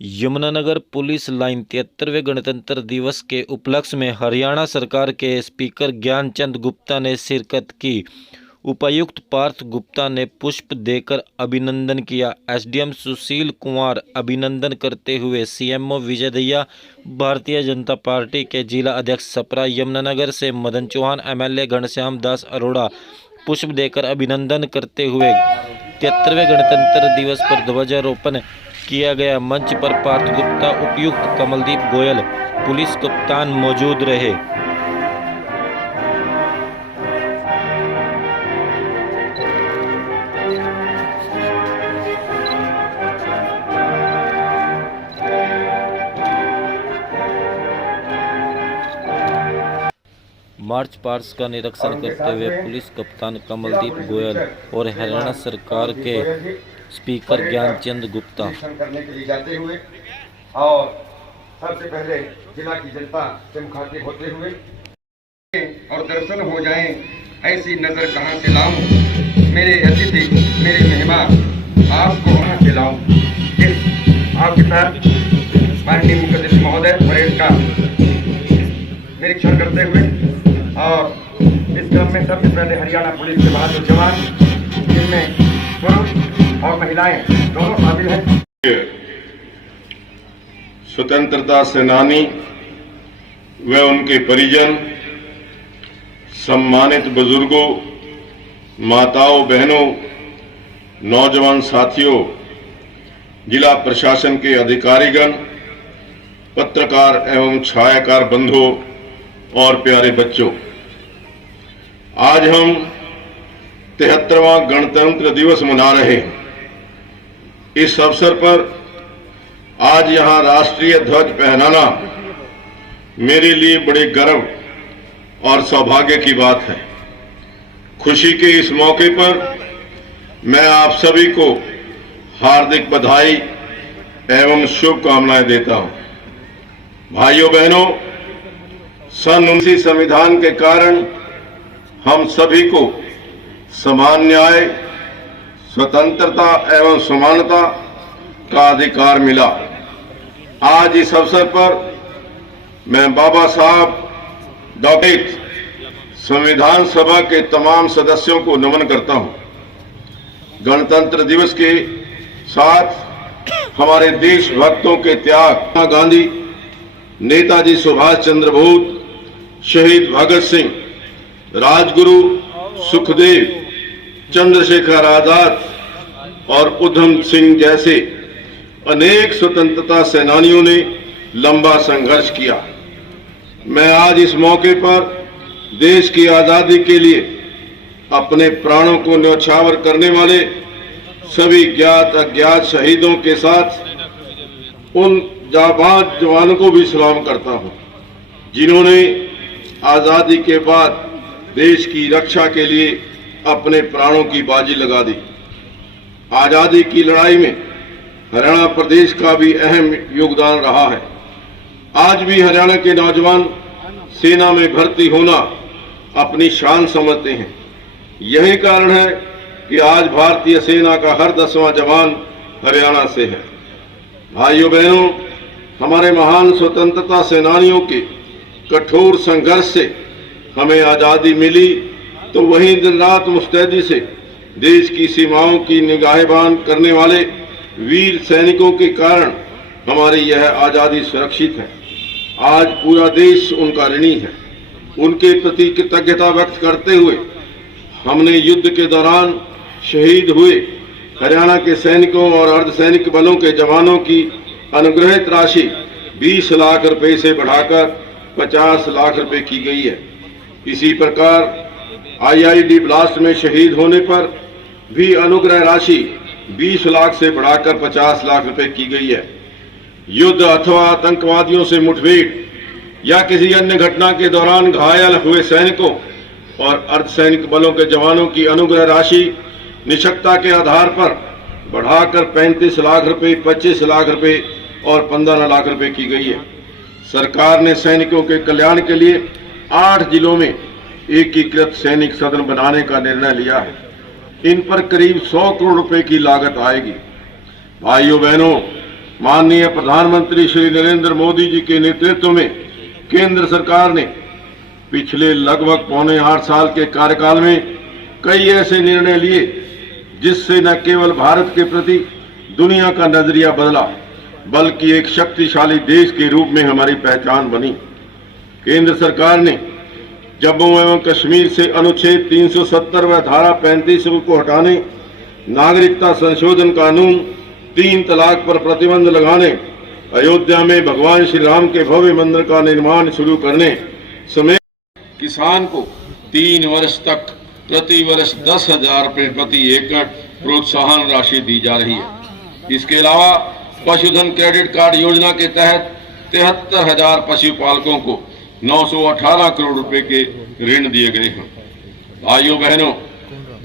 Yamunanagar police line 73वें गणतंत्र दिवस के उपलक्ष्य में हरियाणा सरकार के स्पीकर ज्ञानचंद गुप्ता ने शिरकत की। उपायुक्त पार्थ गुप्ता ने पुष्प देकर अभिनंदन किया। एसडीएम सुशील कुमार अभिनंदन करते हुए सीएमओ विजय दहिया, भारतीय जनता पार्टी के जिला अध्यक्ष सप्रा यमुनानगर से मदन चौहान, एमएलए घनश्याम दास अरोड़ा पुष्प देकर अभिनंदन करते हुए 73वें गणतंत्र दिवस पर ध्वजारोपण किया गया। मंच पर पार्थ गुप्ता, उपायुक्त कमलदीप गोयल, पुलिस कप्तान मौजूद रहे। मार्च पास्ट का निरीक्षण करते हुए पुलिस कप्तान कमलदीप गोयल और हरियाणा सरकार के स्पीकर ज्ञानचंद गुप्ता करने के लिए जाते हुए और सबसे पहले जिला की जनता से मुखातिब होते हुए और दर्शन हो जाएं, ऐसी नजर कहां से लाऊं, मेरे अतिथि मेरे मेहमान आपको कहां से लाऊं। आपके साथ माननीय मुख्याधिकारी महोदय परेड का निरीक्षण करते हुए और इस क्रम में सबसे पहले हरियाणा पुलिस के बहादुर जवान, जिनमें पुरुष और महिलाएं दोनों शामिल हैं। स्वतंत्रता सेनानी व उनके परिजन, सम्मानित बुजुर्गों, माताओं, बहनों, नौजवान साथियों, जिला प्रशासन के अधिकारीगण, पत्रकार एवं छायाकार बंधुओं और प्यारे बच्चों, आज हम 73वां गणतंत्र दिवस मना रहे हैं। इस अवसर पर आज यहां राष्ट्रीय ध्वज फहराना मेरे लिए बड़े गर्व और सौभाग्य की बात है। खुशी के इस मौके पर मैं आप सभी को हार्दिक बधाई एवं शुभकामनाएं देता हूं। भाइयों बहनों, सन 19 संविधान के कारण हम सभी को समान न्याय, स्वतंत्रता एवं समानता का अधिकार मिला। आज इस अवसर पर मैं बाबा साहब डॉक्टर संविधान सभा के तमाम सदस्यों को नमन करता हूं। गणतंत्र दिवस के साथ हमारे देशभक्तों के त्याग, महात्मा गांधी, नेताजी सुभाष चंद्र बोस, शहीद भगत सिंह, राजगुरु सुखदेव, चंद्रशेखर आजाद और उधम सिंह जैसे अनेक स्वतंत्रता सेनानियों ने लंबा संघर्ष किया। मैं आज इस मौके पर देश की आजादी के लिए अपने प्राणों को न्यौछावर करने वाले सभी ज्ञात अज्ञात शहीदों के साथ उन जाबाज जवानों को भी सलाम करता हूं, जिन्होंने आजादी के बाद देश की रक्षा के लिए अपने प्राणों की बाजी लगा दी। आजादी की लड़ाई में हरियाणा प्रदेश का भी अहम योगदान रहा है। आज भी हरियाणा के नौजवान सेना में भर्ती होना अपनी शान समझते हैं। यही कारण है कि आज भारतीय सेना का हर 10वां जवान हरियाणा से है। भाइयों बहनों, हमारे महान स्वतंत्रता सेनानियों के कठोर संघर्ष से हमें आजादी मिली, तो वहीं दिन रात मुस्तैदी से देश की सीमाओं की निगाहबान करने वाले वीर सैनिकों के कारण हमारी यह आजादी सुरक्षित है। आज पूरा देश उनका ऋणी है। उनके प्रति कृतज्ञता व्यक्त करते हुए हमने युद्ध के दौरान शहीद हुए हरियाणा के सैनिकों और अर्धसैनिक बलों के जवानों की अनुग्रहित राशि 20 लाख रुपए से बढ़ाकर 50 लाख रुपए की गई है। इसी प्रकार आईआईडी ब्लास्ट में शहीद होने पर भी अनुग्रह राशि 20 लाख से बढ़ाकर 50 लाख रुपए की गई है। युद्ध अथवा आतंकवादियों से मुठभेड़ या किसी अन्य घटना के दौरान घायल हुए सैनिकों और अर्धसैनिक बलों के जवानों की अनुग्रह राशि निष्पक्षता के आधार पर बढ़ाकर 35 लाख रुपए, 25 लाख रुपए और 15 लाख रुपए की गई है। सरकार ने सैनिकों के कल्याण के लिए 8 जिलों में एकीकृत सैनिक सदन बनाने का निर्णय लिया है। इन पर करीब 100 करोड़ रुपए की लागत आएगी। भाइयों बहनों, माननीय प्रधानमंत्री श्री नरेंद्र मोदी जी के नेतृत्व में केंद्र सरकार ने पिछले लगभग पौने 8 साल के कार्यकाल में कई ऐसे निर्णय लिए जिससे न केवल भारत के प्रति दुनिया का नजरिया बदला, बल्कि एक शक्तिशाली देश के रूप में हमारी पहचान बनी। केंद्र सरकार ने जम्मू एवं कश्मीर से अनुच्छेद 370 व धारा 35 को हटाने, नागरिकता संशोधन कानून, 3 तलाक पर प्रतिबंध लगाने, अयोध्या में भगवान श्री राम के भव्य मंदिर का निर्माण शुरू करने समेत किसान को 3 वर्ष तक प्रति वर्ष 10,000 रुपये प्रति एकड़ प्रोत्साहन राशि दी जा रही है। इसके अलावा पशुधन क्रेडिट कार्ड योजना के तहत 73,000 पशुपालकों को 918 करोड़ रुपए के ऋण दिए गए हैं। भाइयों बहनों,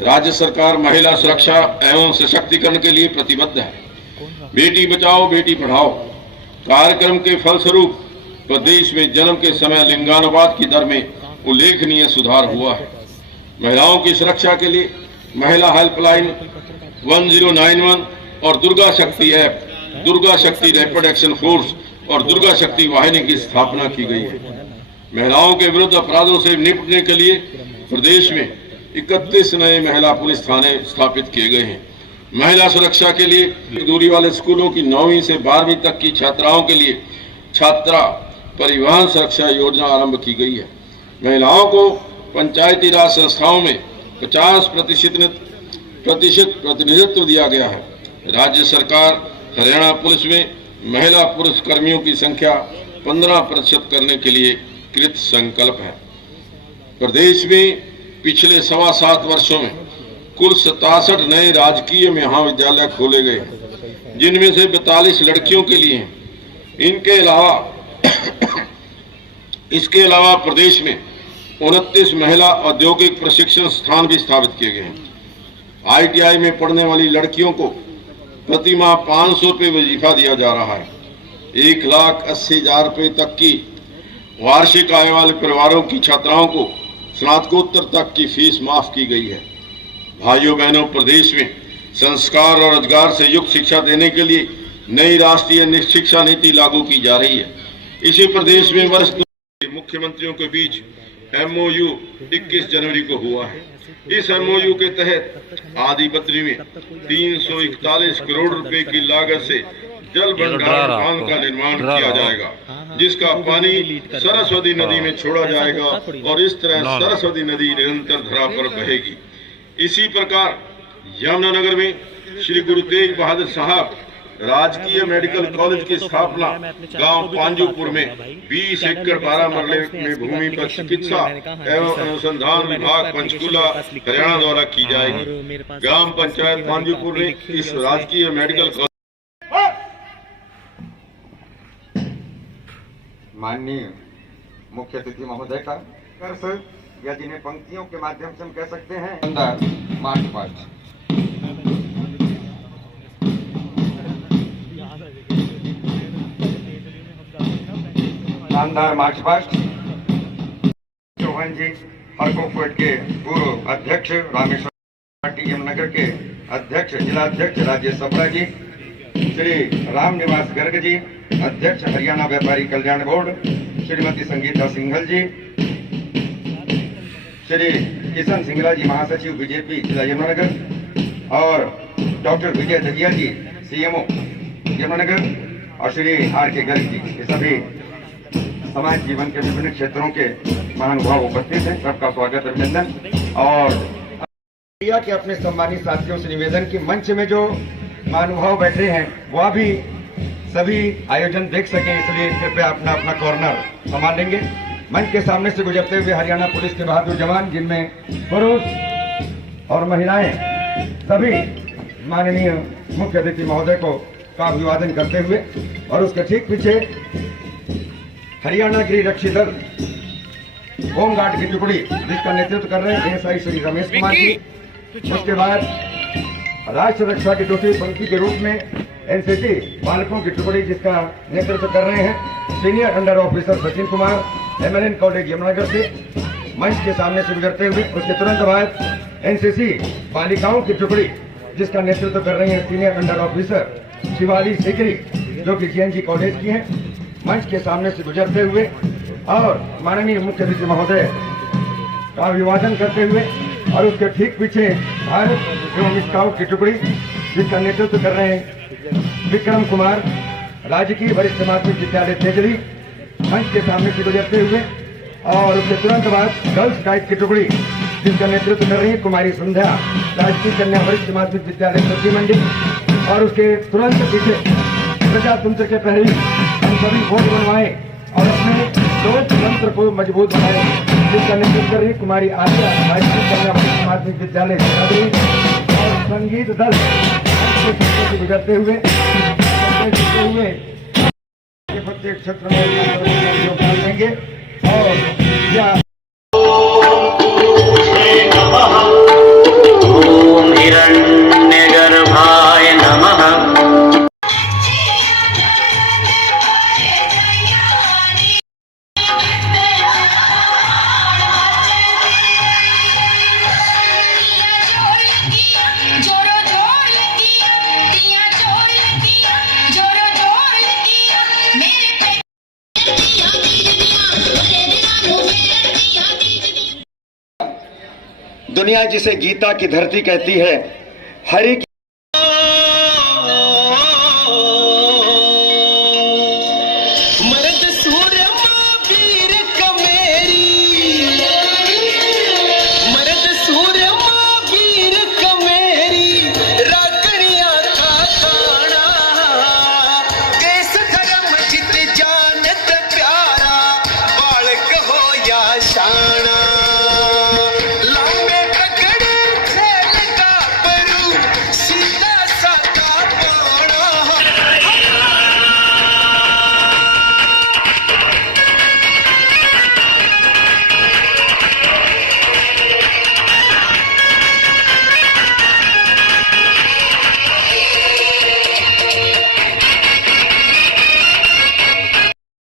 राज्य सरकार महिला सुरक्षा एवं सशक्तिकरण के लिए प्रतिबद्ध है। बेटी बचाओ बेटी पढ़ाओ कार्यक्रम के फलस्वरूप प्रदेश में जन्म के समय लिंगानुपात की दर में उल्लेखनीय सुधार हुआ है। महिलाओं की सुरक्षा के लिए महिला हेल्पलाइन 1091 और दुर्गा शक्ति ऐप, दुर्गा शक्ति रैपिड एक्शन फोर्स और दुर्गा शक्ति वाहिनी की स्थापना की गई है। महिलाओं के विरुद्ध अपराधों से निपटने के लिए प्रदेश में 31 नए महिला पुलिस थाने स्थापित किए गए हैं। महिला सुरक्षा के लिए दूरी वाले स्कूलों की 9वीं से 12वीं तक की छात्राओं के लिए छात्रा परिवहन सुरक्षा योजना आरंभ की गई है। महिलाओं को पंचायती राज संस्थाओं में 50% प्रतिनिधित्व दिया गया है। राज्य सरकार हरियाणा पुलिस में महिला पुरुष कर्मियों की संख्या 15% करने के लिए कृत संकल्प है। प्रदेश में पिछले 7.25 वर्षों में कुल 67 नए राजकीय महाविद्यालय खोले गए हैं, जिनमें से 42 लड़कियों के लिए हैं। इसके अलावा प्रदेश में 29 महिला औद्योगिक प्रशिक्षण स्थान भी स्थापित किए गए हैं। ITI में पढ़ने वाली लड़कियों को प्रति माह 500 रुपये वजीफा दिया जा रहा है। 1,80,000 रुपये तक की वार्षिक आय वाले परिवारों की छात्राओं को स्नातकोत्तर तक की फीस माफ की गई है। भाइयों बहनों, प्रदेश में संस्कार और रोजगार से युक्त शिक्षा देने के लिए नई राष्ट्रीय शिक्षा नीति लागू की जा रही है। इसी प्रदेश में वर्ष मुख्यमंत्रियों के बीच MOU 21 जनवरी को हुआ है। इस MOU के तहत आदिबद्री में 341 करोड़ रुपए की लागत से जल भंडारण बांध का निर्माण किया जाएगा, जिसका पानी सरस्वती नदी में छोड़ा जाएगा और इस तरह सरस्वती नदी निरंतर धरा पर बहेगी। इसी प्रकार यमुनानगर में श्री गुरु तेग बहादुर साहब राजकीय मेडिकल कॉलेज की स्थापना गांव पांजुपुर में 20 एकड़ 12 मरले में भूमि पर चिकित्सा एवं अनुसंधान विभाग पंचकुला हरियाणा द्वारा की जाएगी। ग्राम पंचायत पांजुपुर में इस राजकीय मेडिकल कॉलेज। माननीय मुख्य अतिथि महोदय का या जिन्हें पंक्तियों के माध्यम से हम कह सकते हैं मार्च पास्ट। शानदार मार्च पास्ट। चौहान जी हरकोफेड के पूर्व अध्यक्ष, रामेश्वर पार्टी यमुनानगर के अध्यक्ष, जिला अध्यक्ष राजेश सप्रा जी, श्री राम निवास गर्ग जी अध्यक्ष हरियाणा व्यापारी कल्याण बोर्ड, श्रीमती संगीता सिंघल जी, श्री किशन सिंगला जी महासचिव बीजेपी जिला यमुनानगर और डॉक्टर विजय दगिया जी CMO यमुनानगर और श्री RK गर्ग जी, ये सभी समाज जीवन के विभिन्न क्षेत्रों के महानुभाव उपस्थित हैं। सबका स्वागत अभिनंदन। और के अपने सम्मानित साथियों से निवेदन कि मंच में जो महानुभाव बैठे हैं वह भी सभी आयोजन देख सके, इसलिए कृपया अपना अपना कॉर्नर संभाल लेंगे। मंच के सामने से गुजरते हुए हरियाणा पुलिस के बहादुर जवान, जिनमें पुरुष और महिलाएं, सभी माननीय मुख्य अतिथि महोदय का अभिवादन करते हुए, और उसके ठीक पीछे हरियाणा गृह रक्षी दल होमगार्ड की टुकड़ी जिसका नेतृत्व कर रहे हैं ASI श्री रमेश कुमार जी। उसके बाद राष्ट्र रक्षा की दूसरी पंक्ति के रूप में NCC बालकों की टुकड़ी जिसका नेतृत्व कर रहे हैं senior under officer Sachin Kumar, MLN college Yamunanagar से। मंच के सामने से गुजरते हुए उसके तुरंत बाद NCC बालिकाओं की टुकड़ी जिसका नेतृत्व कर रही है senior under officer Shivali Sikri, जो कि जीएनजी कॉलेज की है, मंच के सामने से गुजरते हुए और माननीय मुख्य अतिथि महोदय का अभिवादन करते हुए और उसके ठीक पीछे भारत एवं स्काउट की टुकड़ी जिसका नेतृत्व कर रहे हैं विक्रम कुमार, राजकीय वरिष्ठ माध्यमिक विद्यालय तेजली, मंच के सामने से गुजरते हुए और उसके तुरंत बाद गर्ल्स गाइड की टुकड़ी जिसका नेतृत्व कर रही है कुमारी संध्या, राजकीय कन्या वरिष्ठ माध्यमिक विद्यालय सब्जी मंडी, और उसके तुरंत पीछे प्रजातंत्र के पहले हम सभी वोट बनवाए और अपने लोकतंत्र को मजबूत बनाए जिसका नेतृत्व कर रही है कुमारी आलिया, राजकीय कन्या वरिष्ठ माध्यमिक विद्यालय और संगीत दल से गुजरते हुए प्रत्येक क्षेत्र में योगदान देंगे और यह ओम हिरण्यगर्भाय नमः। दुनिया जिसे गीता की धरती कहती है, हरि की मर्द सूरमा वीर कमेरी, मर्द सूरमा वीर कमेरी, राकड़िया का खाना, केस धर्म जित जानत प्यारा, बालक हो या शाना, लंबे तगड़े खेल का परू, सीधा साधा पाना।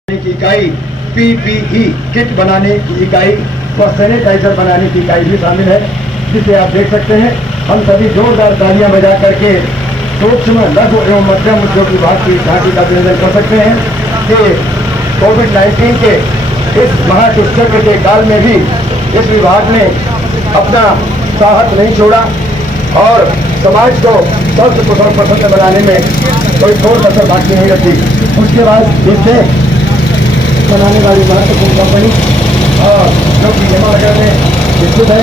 की इकाई, पीपीई किट बनाने की इकाई और सैनिटाइजर बनाने की इकाई भी शामिल है, जिसे आप देख सकते हैं। हम सभी जोरदार तालियां बजा करके सूक्ष्म लघु एवं मध्यम उद्योग विभाग की झांकी का अभिनंदन कर सकते हैं कि कोविड-19 के इस महादुष्चक्र के काल में भी इस विभाग ने अपना साहस नहीं छोड़ा और समाज को स्वस्थ कुशल प्रसन्न बनाने में कोई ठोस कसर बाकी नहीं रखी। उसके बाद इससे बनाने वाली महत्वपूर्ण कंपनी और जो कि यमुनानगर में स्थित है,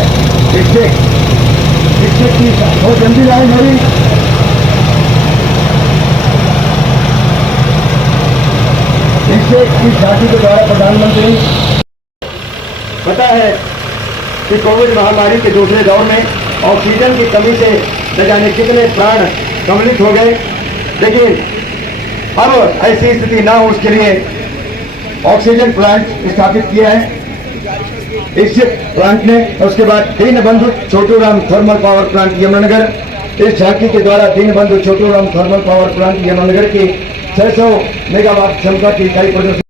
इससे की बहुत जल्दी लाइन मेरी इससे इस झांकी के द्वारा प्रधानमंत्री पता है कि कोविड महामारी के दूसरे दौर में ऑक्सीजन की कमी से न जाने कितने प्राण कमलित हो गए, लेकिन अब ऐसी स्थिति ना हो उसके लिए ऑक्सीजन प्लांट स्थापित किया है इस प्लांट ने। उसके बाद Deenbandhu Chhoturam thermal power plant Yamunanagar, इस झांकी के द्वारा Deenbandhu Chhoturam thermal power plant Yamunanagar की 600 मेगावाट क्षमता की इकाई प्रदर्शन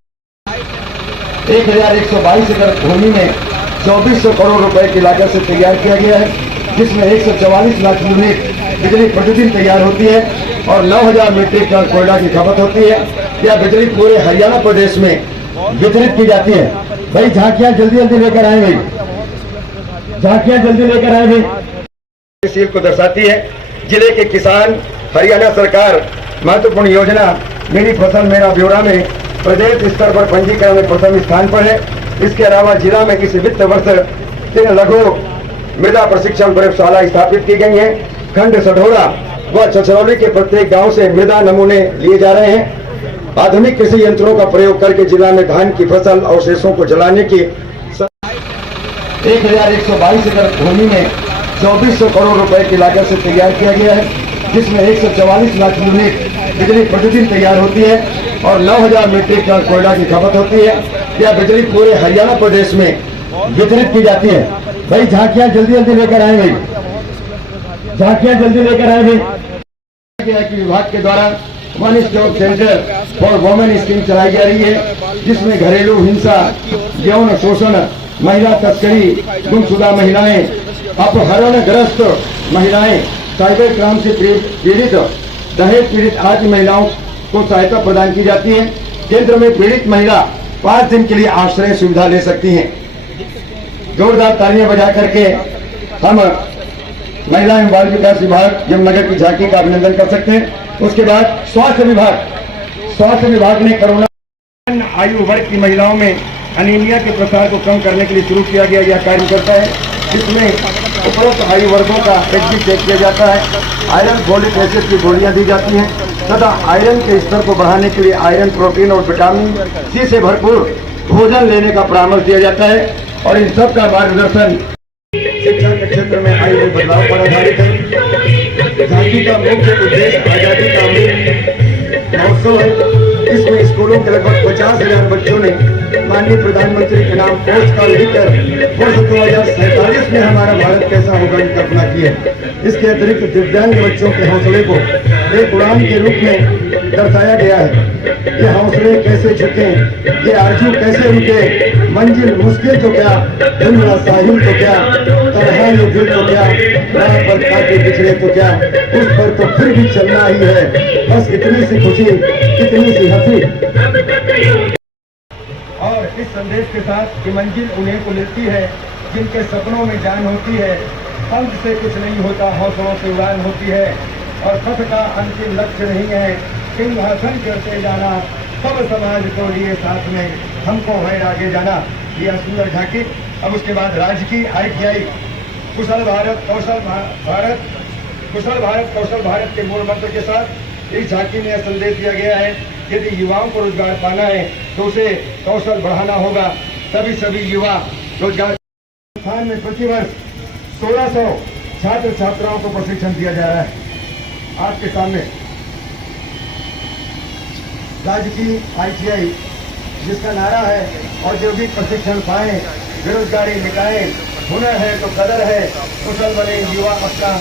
1122 एकड़ भूमि में 2400 करोड़ रुपए की लागत से तैयार किया गया है, जिसमें 144 लाख यूनिट बिजली प्रतिदिन तैयार होती है और 9000 मीट्रिक टन कोयला की खपत होती है। यह बिजली पूरे हरियाणा प्रदेश में वितरित की जाती है। भाई झांकियां जल्दी जल्दी लेकर आए भाई, झांकियां जल्दी लेकर आए भाई। सील को दर्शाती है। जिले के किसान हरियाणा सरकार महत्वपूर्ण योजना मेरी फसल मेरा ब्यौरा में प्रदेश स्तर पर पंजीकरण में प्रथम स्थान पर है। इसके अलावा जिला में इस वित्त वर्ष 3 लघु मृदा प्रशिक्षण प्रयोगशाला स्थापित की गई है। खंड सढौरा व छछरौली के प्रत्येक गांव से मृदा नमूने लिए जा रहे हैं। आधुनिक कृषि यंत्रों का प्रयोग करके जिला में धान की फसल अवशेषों को जलाने की 1122 एकड़ भूमि में 2400 करोड़ रुपए की लागत से तैयार किया गया है, जिसमें 144 लाख यूनिट बिजली प्रतिदिन तैयार होती है और 9000 मीट्रिक टन कोयला की खपत होती है। यह बिजली पूरे हरियाणा प्रदेश में वितरित की जाती है। भाई झांकियां जल्दी जल्दी लेकर आए भाई, झांकियां जल्दी लेकर आए भाई। विभाग के द्वारा one stop centre for women scheme चलाई जा रही है, जिसमें घरेलू हिंसा, यौन शोषण, महिला तस्करी, गुमशुदा महिलाएं, अपहरणग्रस्त महिलाएं, साइबर क्राइम से पीड़ित, दहेज पीड़ित आदि महिलाओं को सहायता प्रदान की जाती है। केंद्र में पीड़ित महिला 5 दिन के लिए आश्रय सुविधा ले सकती हैं। जोरदार तालियां बजा करके हम महिला एवं बाल विकास विभाग यमुनानगर की झांकी का अभिनंदन कर सकते हैं। उसके बाद स्वास्थ्य विभाग ने कोरोना आयु वर्ग की महिलाओं में अनीमिया के प्रसार को कम करने के लिए शुरू किया गया यह कार्य करता है। इसमें उपरोक्त आयु वर्गों का एचबी चेक किया जाता है। आयरन फोलिक एसिड की गोलियां दी जाती हैं तथा आयरन के स्तर को बढ़ाने के लिए आयरन, प्रोटीन और विटामिन सी से भरपूर भोजन लेने का परामर्श दिया जाता है। और इन सब का मार्गदर्शन शिक्षा के क्षेत्र में आए हुए बदलाव पर आधारित है। झांकी का मुख्य उद्देश्य आजादी का अमृत महोत्सव है। इसमें स्कूलों के लगभग 50,000 बच्चों ने माननीय प्रधानमंत्री के नाम पोस्ट कार्ड लिखकर वर्ष 2047 में हमारा भारत कैसा होगा की कल्पना की है। इसके अतिरिक्त दिव्यांग बच्चों के हौसले को एक उड़ान के रूप में दर्शाया गया है। ये हौसले कैसे झुके, ये आरजू कैसे रुके, मंजिल मुश्किल तो क्या, दुनिया साहिल तो क्या, तरह ये दिल तो क्या, राह पर काटे बिछड़े तो क्या, उस पर तो फिर भी चलना ही है। बस इतनी सी खुशी, इतनी सी हंसी। और इस संदेश के साथ कि मंजिल उन्हें को मिलती है जिनके सपनों में जान होती है। पंख से कुछ नहीं होता, हौसलों से उड़ान होती है। और पथ का अंतिम लक्ष्य नहीं है सिंहासन करते जाना, सब समाज को लिए साथ में हमको है आगे जाना। यह सुंदर झांकी। अब उसके बाद राज्य की ITI कुशल भारत कौशल भारत के मूल मंत्र के साथ इस झांकी में संदेश दिया गया है। यदि युवाओं को रोजगार पाना है तो उसे कौशल बढ़ाना होगा। सभी युवा रोजगार संस्थान में प्रतिवर्ष 1600 छात्र छात्राओं को प्रशिक्षण दिया जा रहा है। आपके सामने राज्य की ITI जिसका नारा है औद्योगिक प्रशिक्षण पाए, बेरोजगारी मिटाए, हुनर है तो कदर है, कुशल बने युवा पक्का,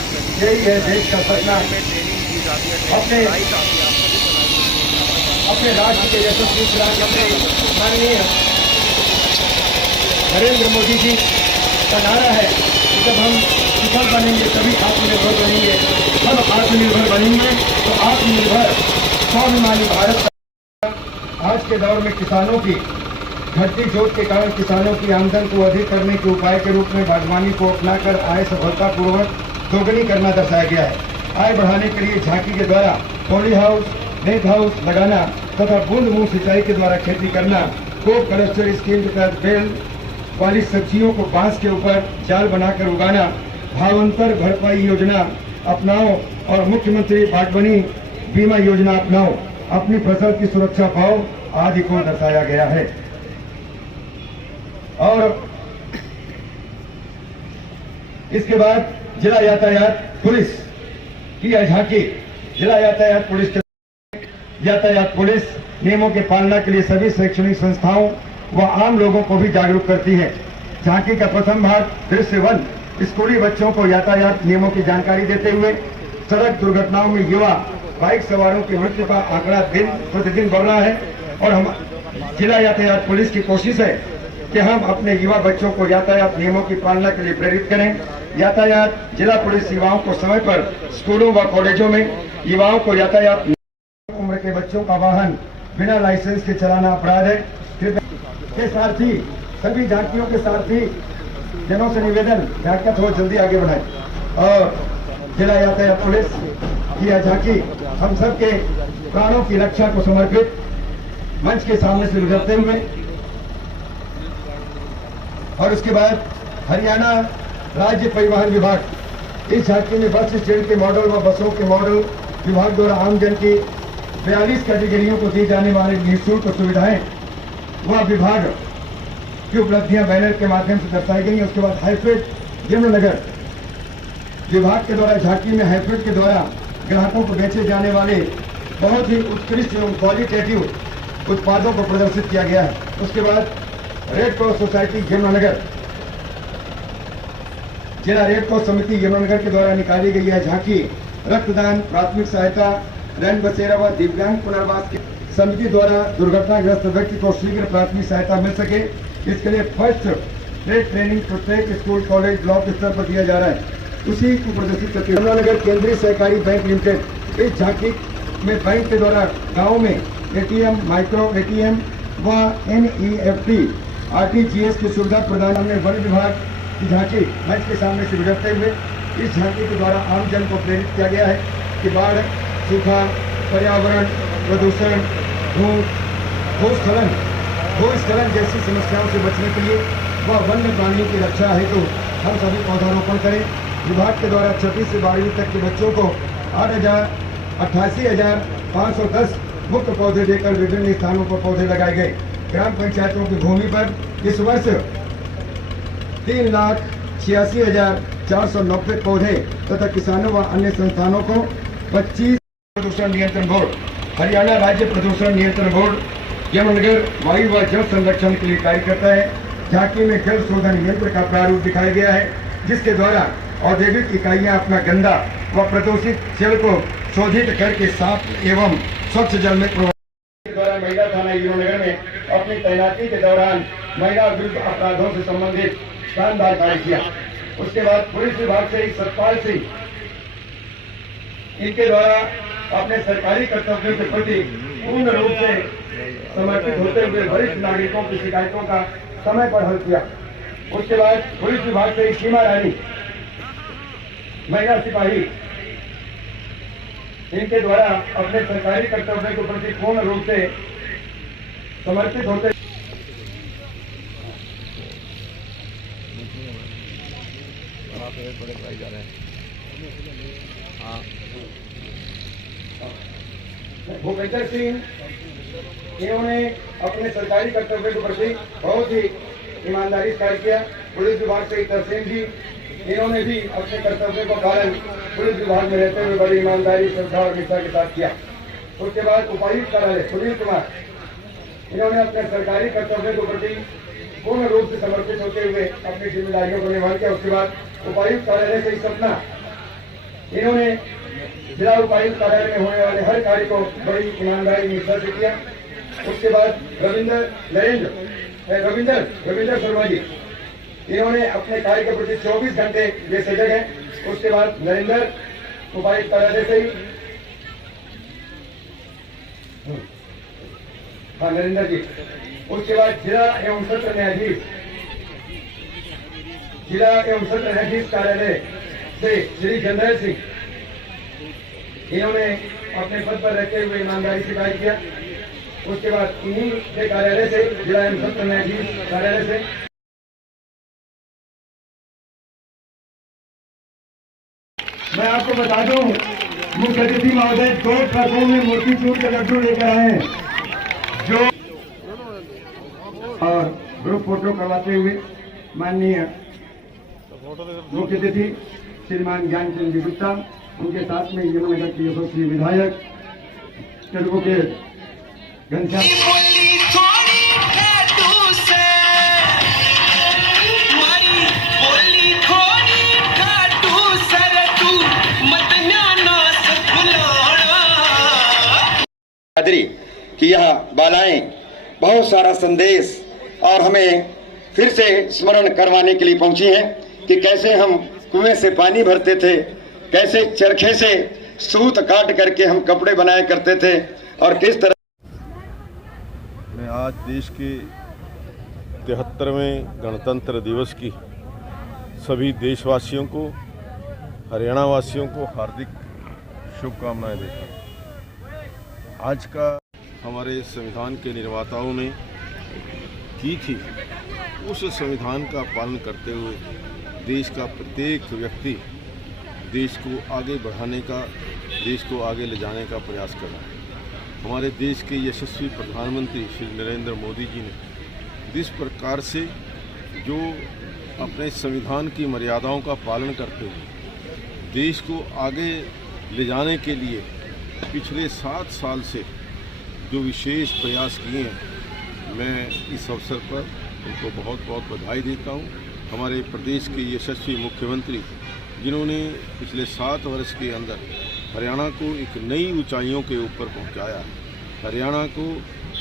यही है देश का सपना। अपने राष्ट्र के यशस्वी प्रधानमंत्री माननीय नरेंद्र मोदी जी का नारा है कि जब हम सफल बनेंगे तभी आत्मनिर्भर बनेंगे। हम आत्मनिर्भर बनेंगे तो आत्मनिर्भर स्वाभिमानी भारत। आज के दौर में किसानों की घटती जोत के कारण किसानों की आमदन को अधिक करने के उपाय के रूप में बागवानी को अपनाकर आय सफलतापूर्वक दोगुनी करना दर्शाया गया है। आय बढ़ाने के लिए झांकी के द्वारा पॉली हाउस, नेट हाउस लगाना तथा बूंद बूंद सिंचाई के द्वारा खेती करना, कोप क्लस्टर स्कीम के तहत बेल वाली सब्जियों को बांस के ऊपर जाल बनाकर उगाना, भावांतर भरपाई योजना अपनाओ और मुख्यमंत्री बागवानी बीमा योजना अपनाओ, अपनी फसल की सुरक्षा पाओ आदि को दर्शाया गया है। और इसके बाद जिला यातायात पुलिस की झांकी। जिला यातायात पुलिस नियमों के पालना के लिए सभी शैक्षणिक संस्थाओं व आम लोगों को भी जागरूक करती है। झांकी का प्रथम भाग दृश्य 1 स्कूली बच्चों को यातायात नियमों की जानकारी देते हुए सड़क दुर्घटनाओं में युवा बाइक सवारों की मृत्यु का आंकड़ा दिन प्रतिदिन बढ़ रहा है। और हम जिला यातायात पुलिस की कोशिश है कि हम अपने युवा बच्चों को यातायात नियमों की पालना के लिए प्रेरित करें। यातायात जिला पुलिस युवाओं को समय पर स्कूलों व कॉलेजों में युवाओं को यातायात उम्र के बच्चों का वाहन बिना लाइसेंस के चलाना अपराध है। के सारथी सभी झांकियों के सारथी जनों से निवेदन झांकियां थोड़ा जल्दी आगे बढ़ाएं। और जिला यातायात पुलिस की यह झांकी हम सबके प्राणों की रक्षा को समर्पित मंच के सामने से गुजरते हुए। और उसके बाद हरियाणा राज्य परिवहन विभाग इस झांकी में बस स्टैंड के मॉडल व बसों के मॉडल विभाग द्वारा आमजन की 42 कैटेगरियों को दी जाने वाली निःशुल्क सुविधाएं वह विभाग की उपलब्धियां बैनर के माध्यम से दर्शाई गई। उसके बाद हाईफेड यमुनानगर विभाग के द्वारा झांकी में हाईफेड के द्वारा ग्राहकों को बेचे जाने वाले बहुत ही उत्कृष्ट एवं क्वालिटेटिव उत्पादों को प्रदर्शित किया गया है। उसके बाद रेड क्रॉस सोसाइटी यमुनानगर जिला रेड क्रॉस समिति यमुनानगर के द्वारा निकाली गई है झांकी रक्तदान, प्राथमिक सहायता, रैन बसेरा व दिव्यांग पुनर्वास की समिति द्वारा दुर्घटनाग्रस्त व्यक्ति को शीघ्र प्राथमिक सहायता मिल सके, इसके लिए फर्स्ट ट्रेड ट्रेनिंग प्रत्येक स्कूल, कॉलेज, ब्लॉक स्तर पर दिया जा रहा है। उसी को प्रदर्शित करते हुए यमुनानगर केंद्रीय सहकारी बैंक लिमिटेड इस झांकी में बैंक के द्वारा गाँव में ATM, माइक्रो ATM व NEFT RTGS की सुविधा प्रदान करने वन विभाग की झांकी मंच के सामने से गुजरते हुए इस झांकी के द्वारा आम जन को प्रेरित किया गया है कि बाढ़, सूखा, पर्यावरण प्रदूषण, भूस्खलन जैसी समस्याओं से बचने के लिए व वन्य प्राणियों की रक्षा हेतु हम सभी पौधारोपण करें। विभाग के द्वारा 6वीं से 12वीं तक के बच्चों को 88,510 मुक्त पौधे देकर विभिन्न स्थानों पर पौधे लगाए गए। ग्राम पंचायतों की भूमि पर इस वर्ष 3,86,490 पौधे तथा किसानों व अन्य संस्थानों को 25 प्रदूषण नियंत्रण बोर्ड, हरियाणा राज्य प्रदूषण नियंत्रण बोर्ड, यमुनानगर वायु व जल संरक्षण के लिए कार्य करता है। झांकी में जल शोधन यंत्र का प्रारूप दिखाया गया है, जिसके द्वारा औद्योगिक इकाइयां अपना गंदा व प्रदूषित जल को शोधित करके साफ एवं स्वच्छ जल में द्वारा महिला थाना यमुनानगर में अपनी तैनाती के दौरान महिला विरुद्ध अपराधों से संबंधित शानदार कार्य किया। उसके बाद पुलिस विभाग से सतपाल सिंह इनके द्वारा अपने सरकारी कर्तव्यों के प्रति पूर्ण रूप से समर्पित होते हुए वरिष्ठ नागरिकों की शिकायतों का समय पर हल किया। उसके बाद पुलिस विभाग से सीमा रानी महिला सिपाही इनके द्वारा अपने सरकारी कर्तव्यों के प्रति पूर्ण रूप से समर्पित होते भूपेंद्र सिंह इन्होंने अपने सरकारी कर्तव्यों के प्रति बहुत ही ईमानदारी से कार्य किया। पुलिस विभाग से तरसेम जी इन्होंने भी अपने कर्तव्यों का पालन पुलिस विभाग में रहते हुए बड़ी ईमानदारी, श्रद्धा और निष्ठा के साथ किया। उसके बाद उपायुक्त कार्यालय सुनील कुमार इन्होंने अपने सरकारी कर्तव्यों के प्रति पूर्ण रूप से समर्पित होते हुए अपनी जिम्मेदारियों को निभान किया। उसके बाद उपायुक्त कार्यालय से सपना इन्होंने जिला उपायुक्त कार्यालय में होने वाले हर कार्य को बड़ी ईमानदारी निष्ठा से किया। उसके बाद रविंदर शर्मा जी इन्होंने अपने कार्य के प्रति 24 घंटे ये सजग है। उसके बाद नरेंद्र उपायुक्त कार्यालय से ही नरेंद्र जी। उसके बाद जिला एवं सत्र न्यायाधीश कार्यालय से श्री चंद्र सिंह इन्होंने अपने पद पर रहते हुए ईमानदारी से कार्य किया। उसके बाद इन्हीं के कार्यालय से जिला एवं सत्र न्यायाधीश कार्यालय से मैं आपको बता दूं, मुख्य अतिथि महोदय 2 ट्रकों में मोतीचूर के लड्डू लेकर आए हैं जो और ग्रुप फोटो करवाते हुए माननीय मुख्य अतिथि श्रीमान ज्ञानचंद जी गुप्ता, उनके साथ में यमुनानगर के यशस्वी विधायक तेलुगु के घनश्याम कि यह बालाएं बहुत सारा संदेश और हमें फिर से स्मरण करवाने के लिए पहुंची हैं कि कैसे हम कुएं से पानी भरते थे, कैसे चरखे से सूत काट करके हम कपड़े बनाया करते थे और किस तरह। मैं आज देश के 73वें गणतंत्र दिवस की सभी देशवासियों को, हरियाणा वासियों को हार्दिक शुभकामनाएं देता हूँ। आज का हमारे संविधान के निर्माताओं ने की थी, उस संविधान का पालन करते हुए देश का प्रत्येक व्यक्ति देश को आगे बढ़ाने का, देश को आगे ले जाने का प्रयास कर रहा है। हमारे देश के यशस्वी प्रधानमंत्री श्री नरेंद्र मोदी जी ने जिस प्रकार से जो अपने संविधान की मर्यादाओं का पालन करते हुए देश को आगे ले जाने के लिए पिछले 7 साल से जो विशेष प्रयास किए हैं, मैं इस अवसर पर उनको बहुत बहुत बधाई देता हूं। हमारे प्रदेश के यशस्वी मुख्यमंत्री जिन्होंने पिछले 7 वर्ष के अंदर हरियाणा को एक नई ऊंचाइयों के ऊपर पहुंचाया, हरियाणा को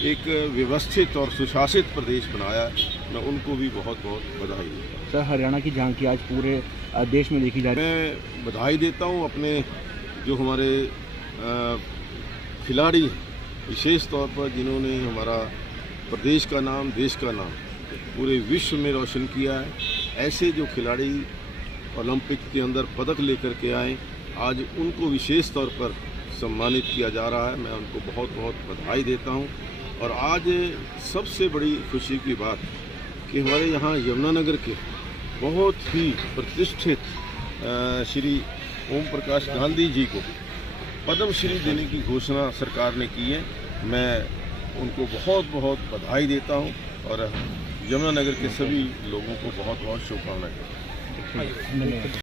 एक व्यवस्थित और सुशासित प्रदेश बनाया, मैं उनको भी बहुत बहुत बधाई देता हूँ। सर, हरियाणा की झांकी आज पूरे देश में देखी जा रही है। मैं बधाई देता हूँ अपने जो हमारे खिलाड़ी हैं, विशेष तौर पर जिन्होंने हमारा प्रदेश का नाम, देश का नाम पूरे विश्व में रोशन किया है, ऐसे जो खिलाड़ी ओलंपिक के अंदर पदक लेकर के आए, आज उनको विशेष तौर पर सम्मानित किया जा रहा है। मैं उनको बहुत बहुत बधाई देता हूं। और आज सबसे बड़ी खुशी की बात कि हमारे यहाँ यमुनानगर के बहुत ही प्रतिष्ठित श्री ओम प्रकाश गांधी जी को पद्म श्री देने की घोषणा सरकार ने की है। मैं उनको बहुत बहुत बधाई देता हूं और यमुनानगर के सभी लोगों को बहुत बहुत शुभकामनाएं।